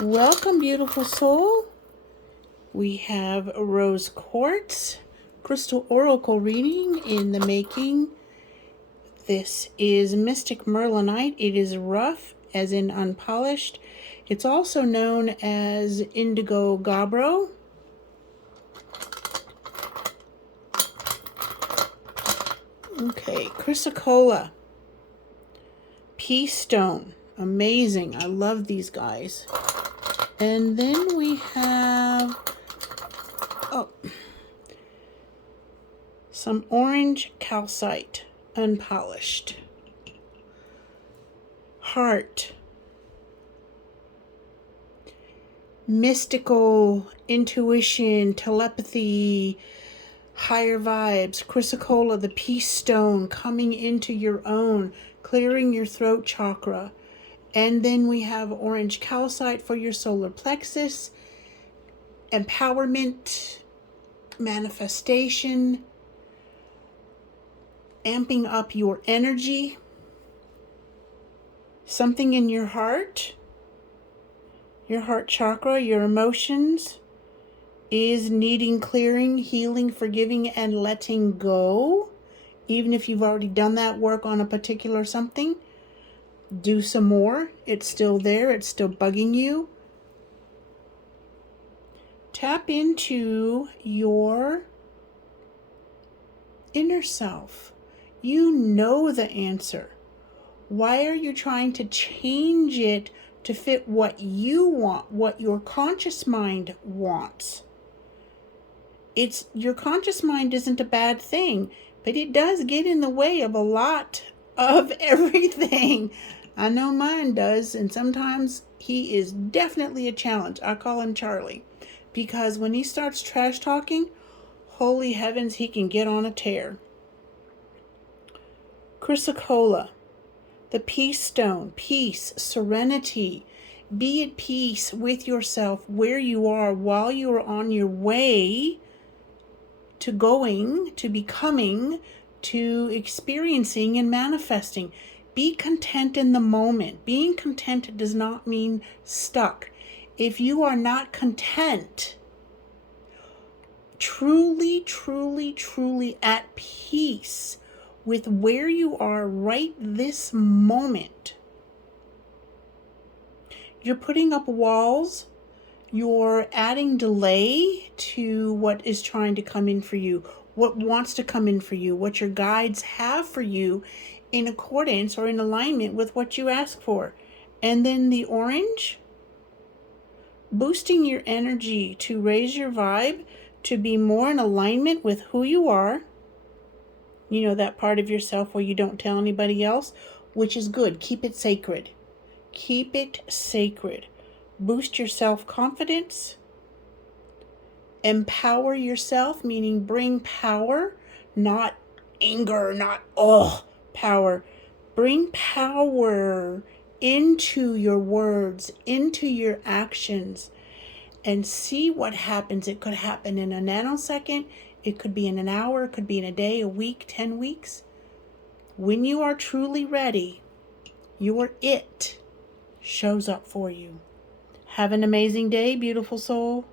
Welcome, beautiful soul. We have Rose Quartz Crystal Oracle reading in the making. This is Mystic Merlinite. It is rough, as in unpolished. It's also known as Indigo Gabbro. Okay, Chrysocolla. Peace Stone. Amazing. I love these guys. And then we have some orange calcite, unpolished. Heart. Mystical, intuition, telepathy, higher vibes. Chrysocolla, the peace stone, coming into your own, clearing your throat chakra. And then we have orange calcite for your solar plexus, empowerment, manifestation, amping up your energy, something in your heart chakra, your emotions is needing clearing, healing, forgiving, and letting go. Even if you've already done that work on a particular something, do some more. It's still there. It's still bugging you. Tap into your inner self. You know the answer. Why are you trying to change it to fit what you want, what your conscious mind wants? Your conscious mind isn't a bad thing, but it does get in the way of a lot of everything. I know mine does, and sometimes he is definitely a challenge. I call him Charlie, because when he starts trash talking, holy heavens, he can get on a tear. Chrysocolla, the peace stone, peace, serenity. Be at peace with yourself where you are while you are on your way to going, to becoming, to experiencing and manifesting. Be content in the moment. Being content does not mean stuck. If you are not content, truly, truly, truly at peace with where you are right this moment, you're putting up walls. You're adding delay to what is trying to come in for you, what wants to come in for you, what your guides have for you in accordance or in alignment with what you ask for. And then the orange, boosting your energy to raise your vibe, to be more in alignment with who you are. You know, that part of yourself where you don't tell anybody else, which is good. Keep it sacred. Keep it sacred. Boost your self-confidence. Empower yourself, meaning bring power, not anger, not power. Bring power into your words, into your actions, and see what happens. It could happen in a nanosecond. It could be in an hour. It could be in a day, a week, 10 weeks. When you are truly ready, your it shows up for you. Have an amazing day, beautiful soul.